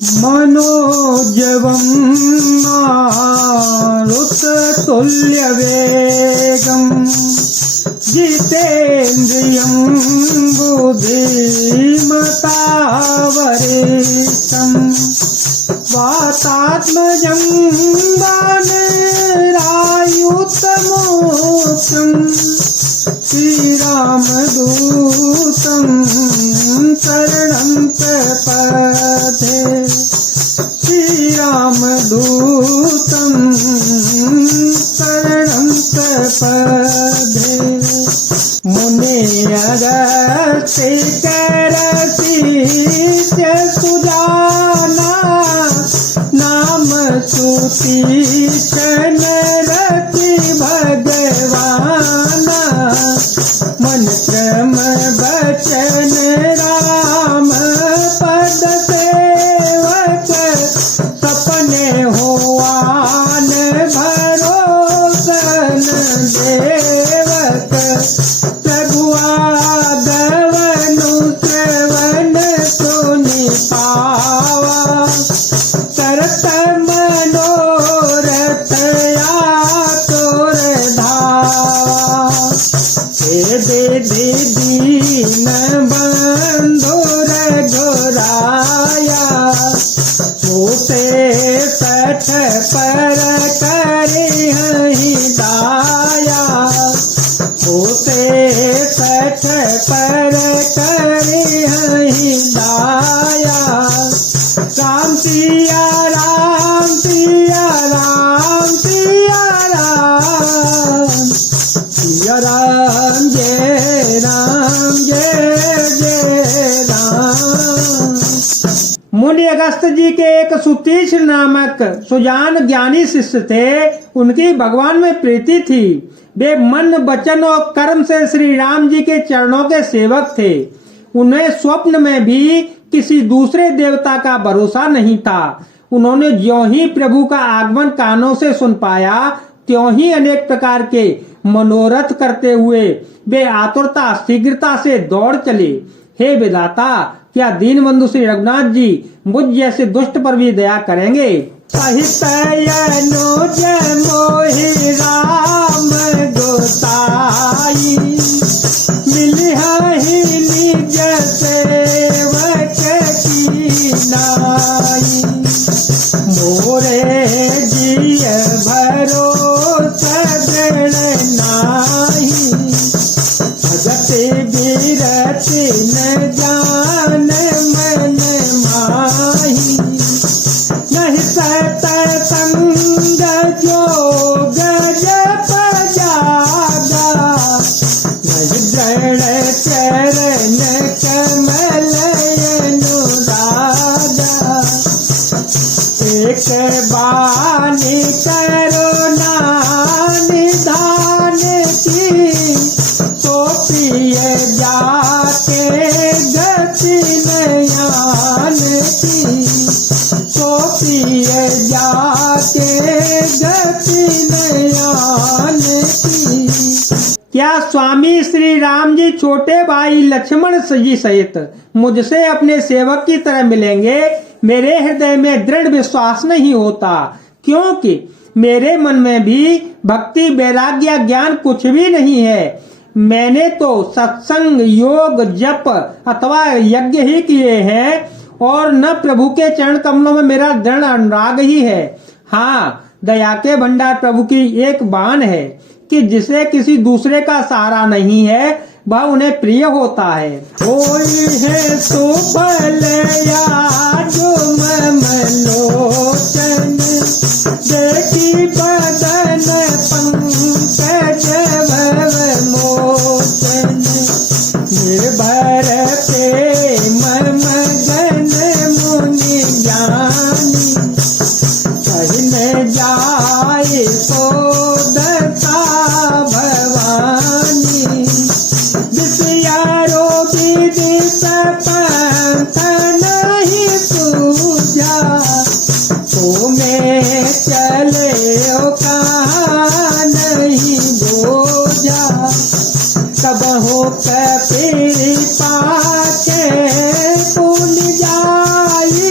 मनोजवं मारुततुल्यवेगम् जितेन्द्रियं बुद्धिमतावरिष्ठम् वातात्मजं वानरायुतमोक्षम् श्रीरामदूतं शरणं प्रपद्ये श्रीरामदूतं शरणं प्रपद्ये मुनिरगस्तिकरसीत्य सुजाना नाम सुतीक्षण रति भगवाना मन क्रम बचन राम पद सेवक सपने होवान भरोसन देवक प्रभुआगवनु श्रवण सुनि पावा करत मनोरथ आतुर धावा हे दे दीन बंधु रघुराया होते सठ पर करे हहि दाया होते सठ पर करे हहि दाया राम सिया राम सिया राम सिया राम सिया राम जय राम। मुनि अगस्त जी के एक सुतीक्ष्ण नामक सुजान ज्ञानी शिष्य थे। उनकी भगवान में प्रीति थी। वे मन वचन और कर्म से श्री राम जी के चरणों के सेवक थे। उन्हें स्वप्न में भी किसी दूसरे देवता का भरोसा नहीं था। उन्होंने ज्यों ही प्रभु का आगमन कानों से सुन पाया त्यों ही अनेक प्रकार के मनोरथ करते हुए वे आतुरता शीघ्रता से दौड़ चले। हे विधाता, क्या दीन बंधु श्री रघुनाथ जी मुझ जैसे दुष्ट पर भी दया करेंगे? अनुज मोहि राम गोसाई मिलहि निज सेवक की नाई मोरे जिय भरोसा दृढ़ नाही भगत बिरति न जान मन माही नहीं सत संग जोग जप जागा नहीं दृढ़ चरण कमल अनुरागा एक बानी करुणा निधान की सोपिय जाके गति नयान की सोपिय जाके गति नयान की। क्या स्वामी श्री राम जी छोटे भाई लक्ष्मण जी सहित मुझसे अपने सेवक की तरह मिलेंगे? मेरे हृदय में दृढ़ विश्वास नहीं होता, क्योंकि मेरे मन में भी भक्ति वैराग्य ज्ञान कुछ भी नहीं है। मैंने तो सत्संग योग जप अथवा यज्ञ ही किए हैं और न प्रभु के चरण कमलों में मेरा दृढ़ अनुराग ही है। हाँ, दया के भंडार प्रभु की एक बान है कि जिसे किसी दूसरे का सहारा नहीं है वह उन्हें प्रिय होता है। कोई है सुफल जो ममलोचन देखी बदन पंकज भव मोचन निर्भर प्रेम मगन मुनि ज्ञानी कहीं न जाए तो दता भवानी विषयारो विदित पंथ नहीं पूजा तो मैं चले कहाँ नहीं बोझा सब हो कृपा के पुन जाई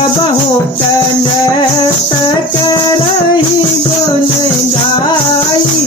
कबहु कनत करहि गुण गाई,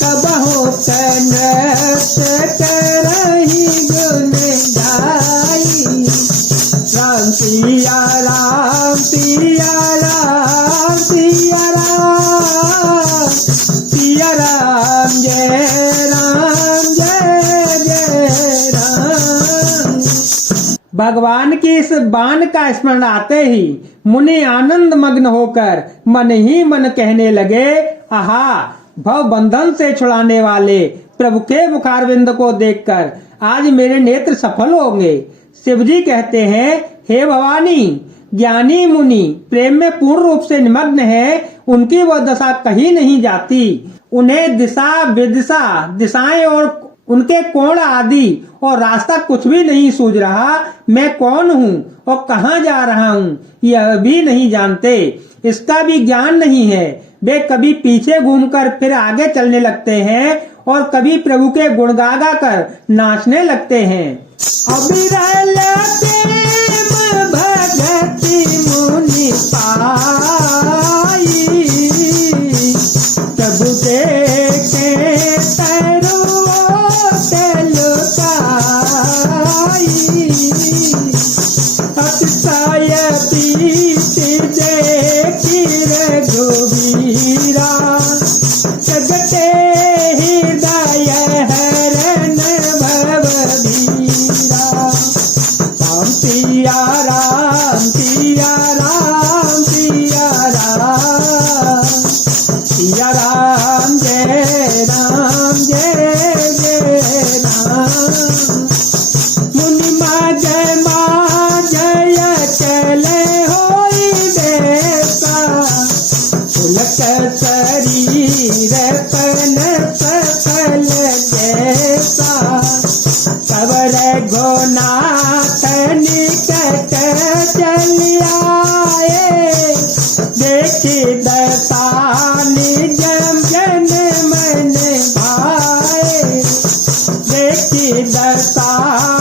कबहु कनत करहि गुण गाई। राम सिया राम सिया राम सिया राम, सिया राम जय राम जय जय राम। भगवान की इस बाण का स्मरण आते ही मुनि आनंद मग्न होकर मन ही मन कहने लगे, आहा, भव बंधन से छुड़ाने वाले प्रभु के मुखारविंद को देखकर आज मेरे नेत्र सफल होंगे। शिव जी कहते हैं, हे भवानी, ज्ञानी मुनि प्रेम में पूर्ण रूप से निमग्न है, उनकी वह दशा कहीं नहीं जाती। उन्हें दिशा विदिशा, दिशाएं और उनके कोण आदि और रास्ता कुछ भी नहीं सूझ रहा। मैं कौन हूँ और कहाँ जा रहा हूँ यह भी नहीं जानते, इसका भी ज्ञान नहीं है। वे कभी पीछे घूमकर फिर आगे चलने लगते हैं और कभी प्रभु के गुण गा कर नाचने लगते हैं। अविरल प्रेम भगति मुनि पाई, प्रभु देखे अतिशय प्रीति देखी रघुवीरा, जगते हृदय हरण भवभीरा। राम सिया राम सिया राम सिया राम, सिया राम जय राम जय जय राम। मुनि माजय माजय चले होई देसा, पुलक शरीर पन सफल जैसा। कवर गोनाथ निकट चल आए, देखी दशा निज जन मन भाए, देखी दशा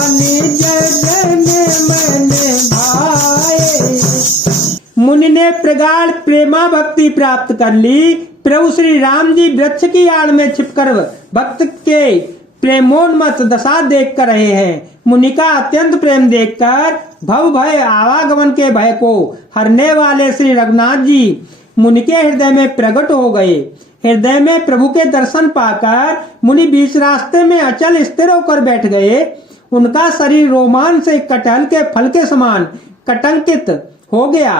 निज जन मन भाए। मुनि ने प्रगाढ़ प्रेमा भक्ति प्राप्त कर ली। प्रभु श्री राम जी वृक्ष की आड़ में छिपकर भक्त के प्रेमोन्मत्त दशा देख कर रहे हैं। मुनि का अत्यंत प्रेम देखकर भव भय आवागमन के भय को हरने वाले श्री रघुनाथ जी मुनि के हृदय में प्रकट हो गए। हृदय में प्रभु के दर्शन पाकर मुनि बीच रास्ते में अचल स्थिर होकर बैठ गए। उनका शरीर रोमांच से कटहल के फल के समान कटंकित हो गया।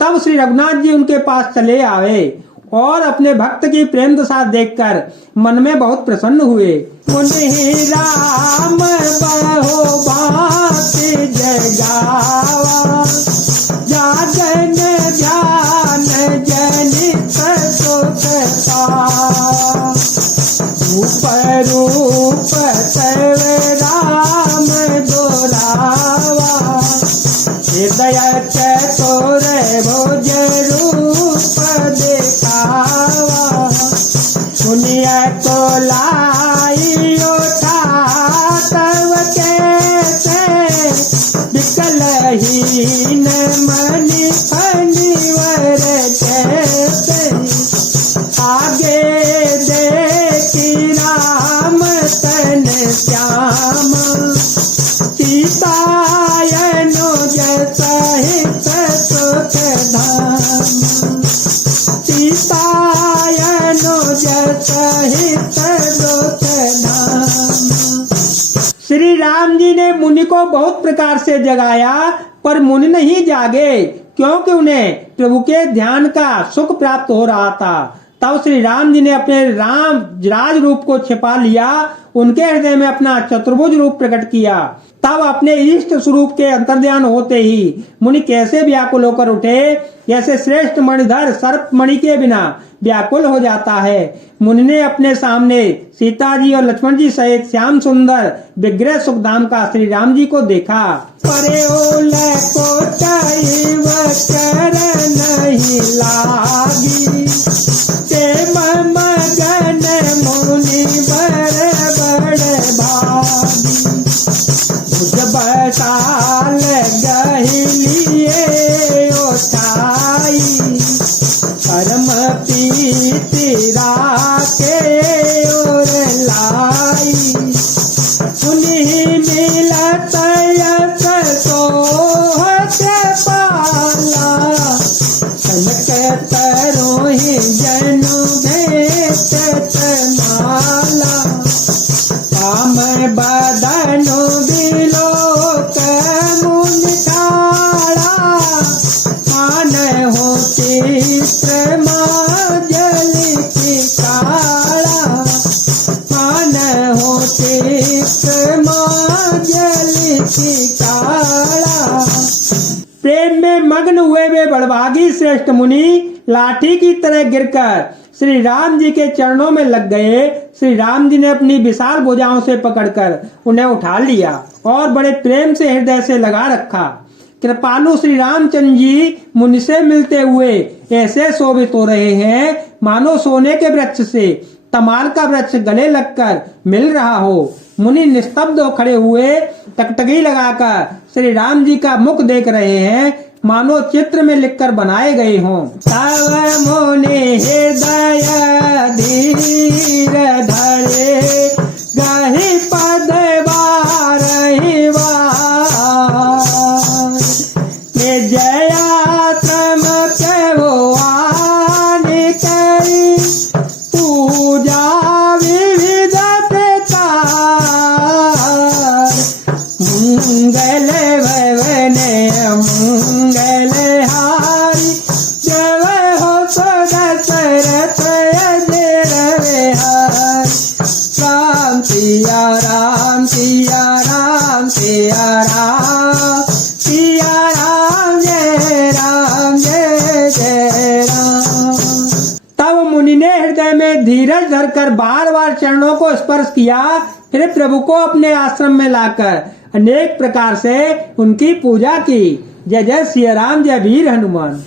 तब श्री रघुनाथ जी उनके पास चले आए और अपने भक्त की प्रेम दशा देखकर मन में बहुत प्रसन्न हुए। मुनि राम बहो भांति जगावा, जागन ध्यान जनित सुख पावा। रूप रूप सर्व राम दोरावा, हृदय चतुर भुज रूप दिखावा। सुनिया तो लाई उठा तब कैसे, विकलहीन मनि फनिवर कैसे। आगे देखी राम तन श्यामा, सीतायनो सहित सुख धाम। सीतायनो सहित सुख धाम। श्री राम जी ने मुनि को बहुत प्रकार से जगाया, पर मुनि नहीं जागे, क्योंकि उन्हें प्रभु के ध्यान का सुख प्राप्त हो रहा था। तब श्री राम जी ने अपने राम राज रूप को छिपा लिया, उनके हृदय में अपना चतुर्भुज रूप प्रकट किया। तब अपने इष्ट स्वरूप के अंतर्ध्यान होते ही मुनि कैसे व्याकुल होकर उठे, जैसे श्रेष्ठ मणिधर सर्प मणि के बिना व्याकुल हो जाता है। मुनि ने अपने सामने सीता जी और लक्ष्मण जी सहित श्याम सुंदर विग्रह सुखधाम का श्री राम जी को देखा। परे ओले को नहीं लागी, ते मगन मुनि बड़ बड़ भागी। साल गहिलिए प्रेम में मग्न हुए वे बड़भागी श्रेष्ठ मुनि लाठी की तरह गिरकर श्री राम जी के चरणों में लग गए। श्री राम जी ने अपनी विशाल भुजाओं से पकड़कर उन्हें उठा लिया और बड़े प्रेम से हृदय से लगा रखा। कृपालु श्री रामचंद्र जी मुनि से मिलते हुए ऐसे शोभित हो रहे हैं मानो सोने के वृक्ष से तमाल का वृक्ष गले लगकर मिल रहा हो। मुनि निस्तब्ध हो खड़े हुए टकटकी लगाकर श्री राम जी का मुख देख रहे हैं मानो चित्र में लिखकर बनाए गए हों। तव मुनि हृदय धीर धरे गहि पद बारहि जया तम प्रभु आनि करी पूजा विविध प्रकार मंगल भवन मंगल हारी जय हो दशरथ अजय हार। राम सिया राम सिया राम सिया राम सिया राम जय जय राम। तब मुनि ने हृदय में धीरज धरकर बार बार चरणों को स्पर्श किया, फिर प्रभु को अपने आश्रम में लाकर अनेक प्रकार से उनकी पूजा की। जय जय सिया राम, जय वीर हनुमान।